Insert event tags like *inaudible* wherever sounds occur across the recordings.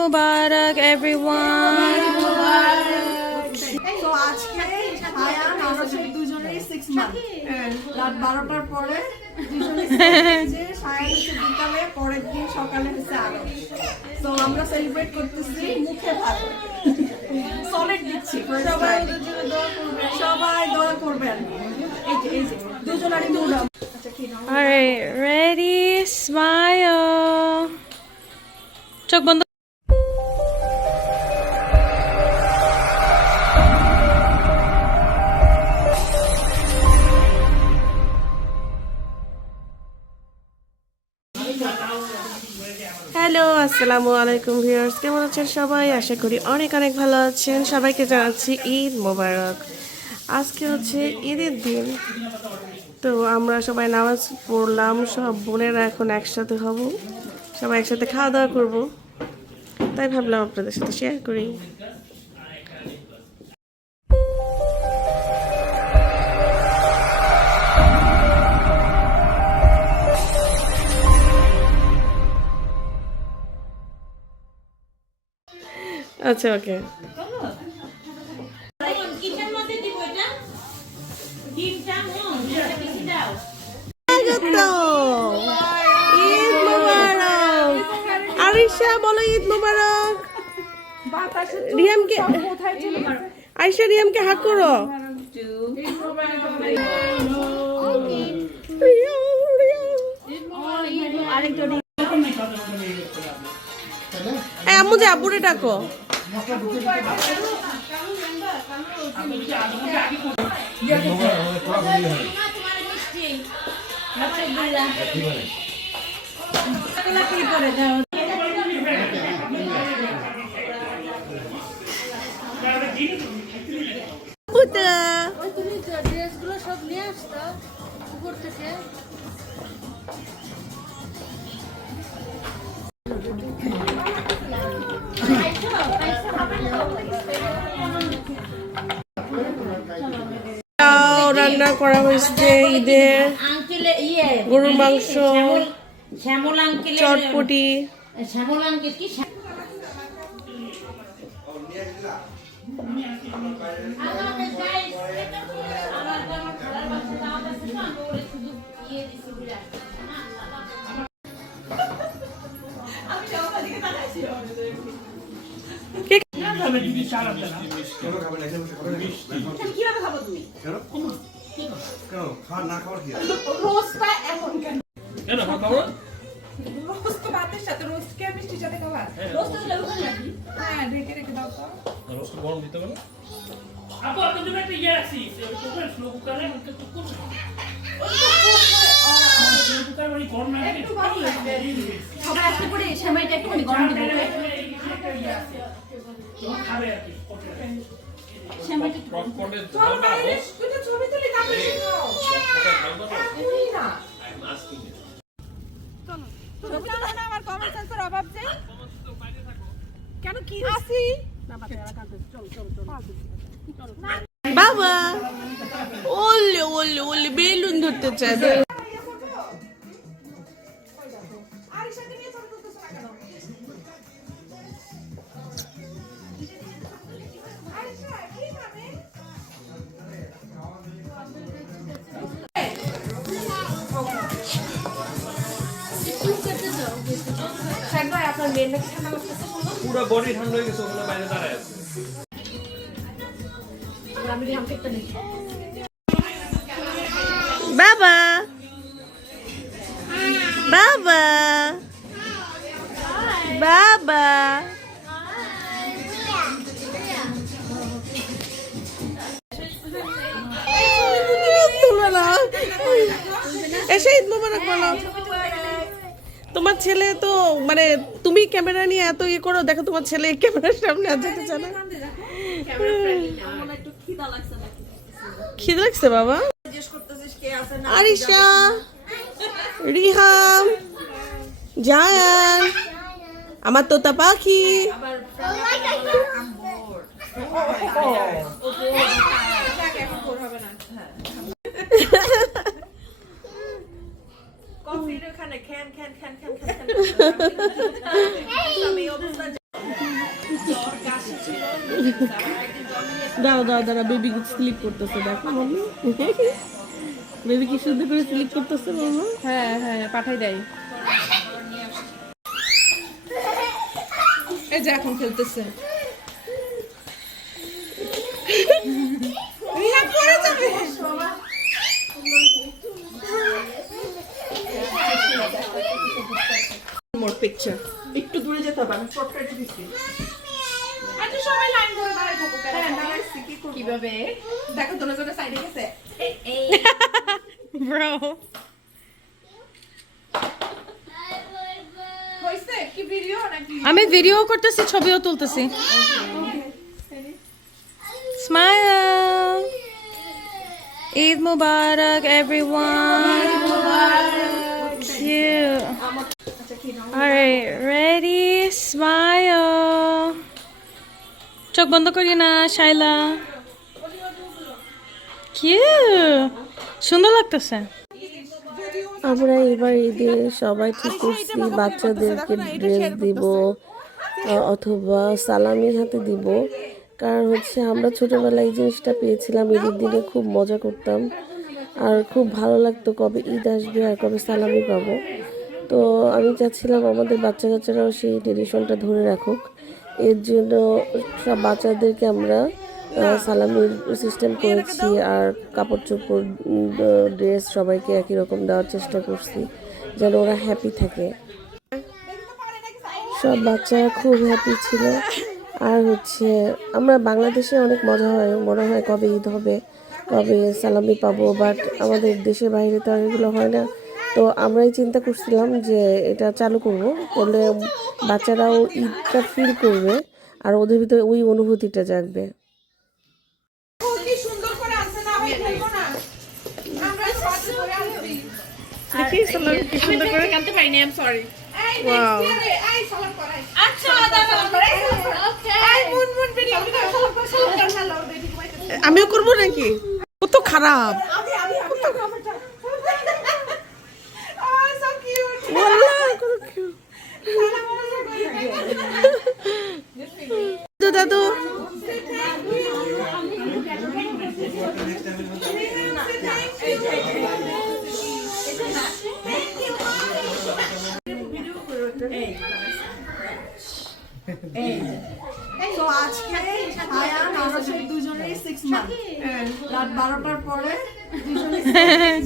Mubarak, everyone. তো আজকে আয়ান আরসের দুজনেই সিক্স মান্থ রাত বারোটার পরে দুজনেই যে সায়ান হচ্ছে বিকালে পরের দিন সকালে হচ্ছে আরও তো আমরা সেলিব্রেট করতেছি মুখে ভাত। সলিড দিচ্ছি সবাই সবাই দোয়া করবেন। এই যে এই যে দুজনারই দুধ আচ্ছা All right, ready, smile. চোখ বন্ধ আসসালামু আলাইকুম ভিউয়ার্স, কেমন আছেন সবাই? আশা করি অনেক অনেক ভালো আছেন। সবাইকে জানাচ্ছি ঈদ মোবারক। আজকে হচ্ছে ঈদের দিন। তো আমরা সবাই নামাজ পড়লাম, সব বোনেরা এখন একসাথে হব। সবাই একসাথে খাওয়া দাওয়া করব। তাই ভাবলাম আপনাদের সাথে শেয়ার করি। আচ্ছা ওকে। আরিশা বলো ঈদ মোবারক। রিয়ামকে আরিশা রিয়ামকে হাক করো। রিয়াম, রিয়াম। এই আম্মু যে আব্বুরে ডাকো। ড্রেসগুলো সব নিয়ে আসতো উপর থেকে। রান্না করা হয়েছে ঈদের আঙ্কেলে ইয়ে গরুর মাংস শ্যামল শ্যামল আঙ্কেলের চটপটি শ্যামল আঙ্কেল কি শ্যাম- না খাওয়ার কি রোস্টটা এখন কেন? কেন খাব রোস্ট ভাতের সাথে রোস্ট কে মিষ্টির সাথে খাবার রোস্ট দিলে ওখানে নাকি? হ্যাঁ ঢেকে রেখে দাও তো। রোস্ট গরম দিতে পারো আপু আপনার জন্য একটা ইয়ে রাখছি। কুকার স্লো কুকারে। আমাকে তো স্লো কুকার মানে গরম না একটু ভালো লাগবে সবাই আসতে পরে সেমাইটা একটুখানি গরম দিব খাবে আর কি কেন কি বাবা। ওলে ওলে ওলে বেলুন ধরতে চায়। বডি ঠান্ডা হয়ে গেছে ওখানে বাইরে দাঁড়ায় আছে। বাবা। বাবা। বাবা। এসে ঈদ মোবারক বলো তোমার ছেলে তো মানে তুমি ক্যামেরা নিয়ে এত ইয়ে করো দেখো তোমার ছেলে ক্যামেরার সামনে আর যেতে চায় না। খিদে লাগছে বাবা। আরিশা রিহাম জায়ান আমার তোতা পাখি। *laughs* *laughs* দাও দাও দাঁড়া বেবি স্লিপ করতেছে দেখো মাম্মি বেবি কি সুন্দর করে স্লিপ করতেছে মাম্মা হ্যাঁ হ্যাঁ পাঠাই দেয়। এই যে এখন খেলতেছে রিহা পড়ে যাবে মোর পিকচার একটু দূরে যেতে হবে আমি দিচ্ছি। আচ্ছা সবাই লাইন ধরে দাঁড়ায় থাকো হ্যাঁ দাঁড়াইছি কি কীভাবে? দেখো তোরা জোরে সাইডে গেছে। *laughs* ব্রো ভিডিও নাকি? আমি ভিডিও করতেছি ছবিও তুলতেছি। Smile Eid Mubarak everyone Cute. Alright, ready? Smile. চোখ বন্ধ করি না শাইলা Cute. সুন্দর লাগতেছে আমরা এবার ঈদে সবাই ঠিক করছি বাচ্চাদেরকে ড্রেস দিব অথবা সালামি হাতে দিব কারণ হচ্ছে আমরা ছোটবেলায় এই জিনিসটা পেয়েছিলাম ঈদের দিনে খুব মজা করতাম আর খুব ভালো লাগতো কবে ঈদ আসবে আর কবে সালামি পাবো তো আমি চাচ্ছিলাম আমাদের বাচ্চা কাচ্চারাও সেই ট্রেডিশনটা ধরে রাখুক। এর জন্য সব বাচ্চাদেরকে আমরা সালামির সিস্টেম করেছি আর কাপড় চোপড় ড্রেস সবাইকে একই রকম দেওয়ার চেষ্টা করছি, যেন ওরা হ্যাপি থাকে। সব বাচ্চারা খুব হ্যাপি ছিল। আর হচ্ছে, আমরা বাংলাদেশে অনেক মজা হয়, মনে হয় কবে ঈদ হবে, কবে সালামি পাবো বাট আমাদের দেশের বাইরে তো আর এগুলো হয় না। তো আমরাই চিন্তা করছিলাম যে এটা চালু করব করলে বাচ্চারাও ঈদটা ফিল করবে আর ওদের ভিতরে ওই অনুভূতিটা জাগবে আচ্ছা মুন মুন আমিও করব নাকি ও তো খারাপ আমি আমি আমি কামটা ও সো কিউট ওয়াল্লাহ, তো আজকে ছায়া নারসের দুজনেই সিক্স মান্থ রাত বারোটার পরে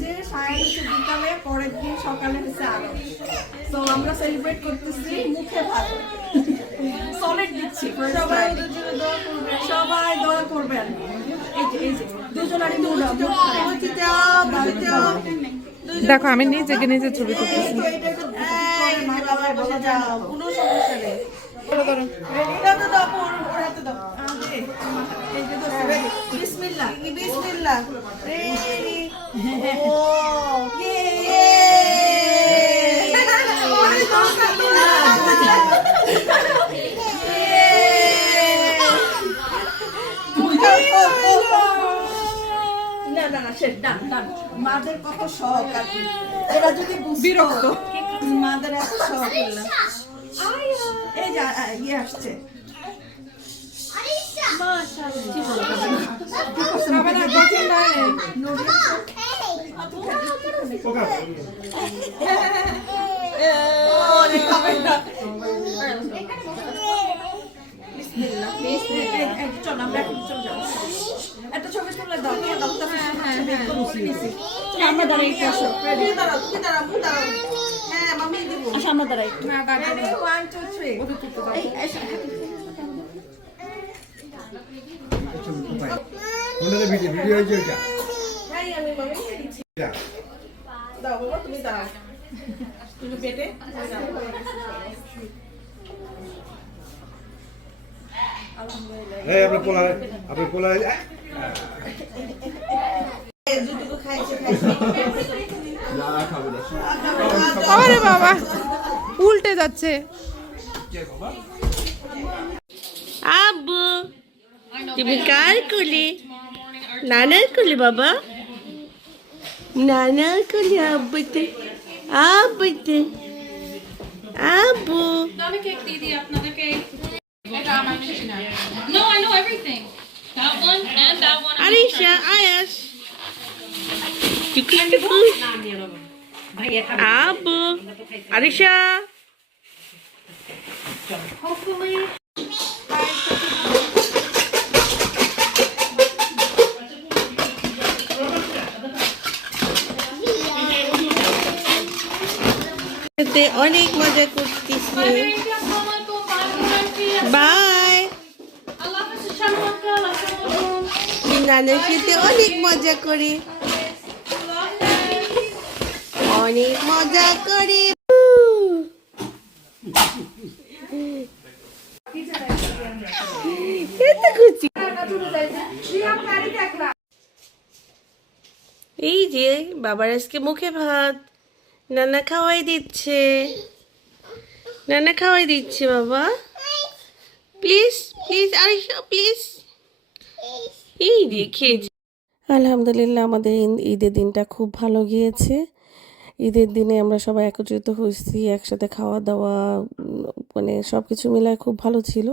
যে হচ্ছে বিকালে পরের দিন সকালে হচ্ছে আরও তো আমরা সেলিব্রেট করতেছি মুখে ভাত সলিড দিচ্ছি সবাই সবাই দোয়া করবেন এই যে এই যে দুজনেরই মুড দেখো আমি নিজেকে নিজে ছবি তুলতেছি কোনো সমস্যা মাদের কত শখ আর ওরা যদি বিরক্ত। মাদের এত শখ এই, এই, চল, আমরা চলে যাব। একটা ছবি তুলে দাও, দাও, ছবি নিছি। আমরা দাঁড়াই আসো। দাঁড়াও, তুমি দাঁড়াও, দাঁড়াও। হ্যাঁ, মামি দিব। Ready? One, two, three. এই, এই, কোনটাতে ভিডিও ভিডিও হয়েছে ওইটা। দাও বাবা, তুমি দাঁড়াও। তুমি পেটে? এই আপনার পোলা আপনার পোলা আরে বাবা। উল্টে যাচ্ছে। আব্বু, তুমি কার কুলি? নানার বাবা। নানার কুলি আব্বুতে আব্বুতে। আব্বু। আরিশা, আয়াস। Abu. Arisha. এতে অনেক মজা করতেছি বাই. নানার সাথে অনেক মজা করে অনেক মজা করে। এই যে, বাবার আজকে মুখে ভাত। নানা খাওয়াই দিচ্ছে। নানা খাওয়াই দিচ্ছে বাবা। Please please Arisha please. এই যে খেয়েছি আলহামদুলিল্লাহ, আমাদের ঈদ- ঈদের দিনটা খুব ভালো গিয়েছে। ঈদের দিনে আমরা সবাই একত্রিত হয়েছি, একসাথে খাওয়া দাওয়া মানে সব কিছু মিলায় খুব ভালো ছিল।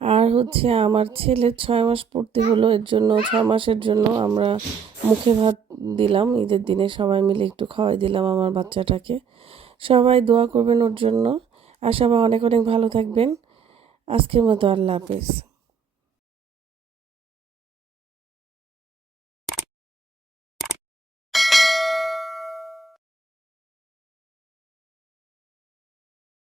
আর হচ্ছে আমার ছেলের ছয় মাস পূর্তি হলো, এর জন্য ছয় মাসের জন্য আমরা মুখে ভাত দিলাম। ঈদের দিনে সবাই মিলে একটু খাওয়াই দিলাম আমার বাচ্চাটাকে। সবাই দোয়া করবেন ওর জন্য। আর সবাই অনেক অনেক ভালো থাকবেন। আজকের মতো আল্লাহ হাফেজ।